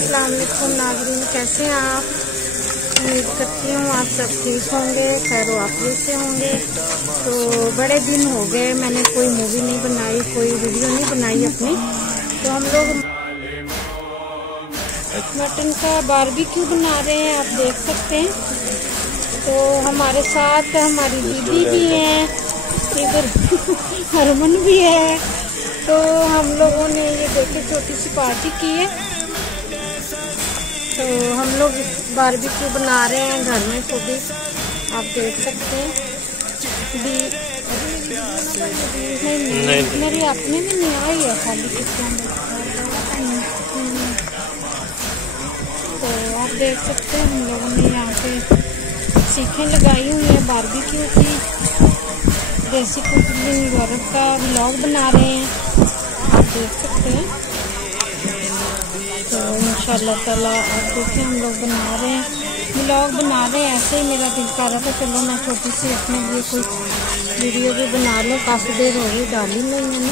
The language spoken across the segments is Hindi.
अस्सलाम वालेकुम नाज़रीन, कैसे हैं आप? उम्मीद करती हूँ आप सब ठीक होंगे, खैर वाफियत से होंगे। तो बड़े दिन हो गए मैंने कोई मूवी नहीं बनाई, कोई वीडियो नहीं बनाई अपनी। तो हम लोग मटन का बारबेक्यू बना रहे हैं, आप देख सकते हैं। तो हमारे साथ हमारी दीदी भी हैं, इधर हरमन भी है। तो हम लोगों ने ये देखे छोटी सी पार्टी की है। तो हम लोग बारबेक्यू बना रहे हैं घर में खुद ही, आप देख सकते हैं। नहीं मेरी अपने में नहीं आई है खाली किचन। तो आप देख सकते हैं हम लोगों ने यहाँ पे सीखें लगाई हुई है बारबेक्यू की। देसी कुकिंग वर्क का व्लॉग बना रहे हैं, आप देख सकते हैं। तो इंशाल्लाह ताला आप देखिए हम लोग बना रहे हैं, व्लॉग बना रहे हैं। ऐसे ही मेरा दिल कर रहा था चलो मैं छोटी सी अपने लिए कोई वीडियो भी बना लूँ, काफ़ी देर हो गई डाली नहीं मैंने।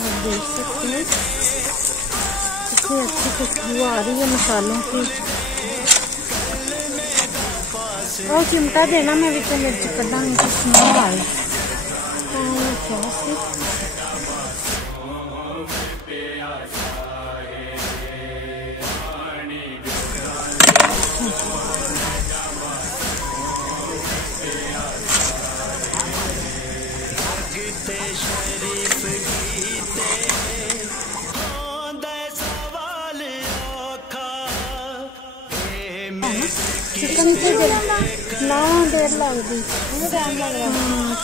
आप देख सकते हैं कितनी अच्छी खुशबू आ रही है मसालों की। और चिमटा देना, मैं भी तो मिर्च कदा स्मेल आई क्या से। चिकन ना देर लगती,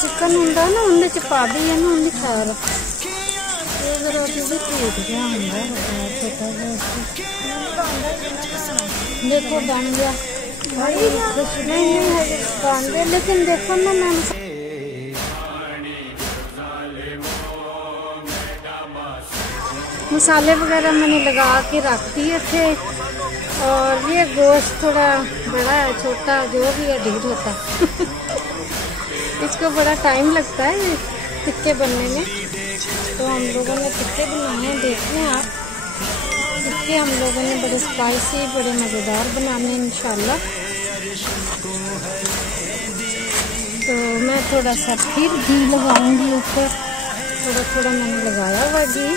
चिकन होंगे ना उन्हें च पा दी है ना उन्हें खैर रोटी भी टूट गया होंगे। देखो बन गया, नहीं बन गया, लेकिन देखो ना मैं मसाले वगैरह मैंने लगा के रख दिए थे। और ये गोश्त थोड़ा बड़ा है, छोटा जो भी है ढीठ होता है इसको बड़ा टाइम लगता है टिक्के बनने में। तो हम लोगों ने टिक्के बनाए हैं, देख लें आप। टिक्के हम लोगों ने बड़े स्पाइसी, बड़े मज़ेदार बनाने इंशाल्लाह। तो मैं थोड़ा सा फिर घी लगाऊंगी ऊपर, थोड़ा थोड़ा मैंने लगाया हुआ घी।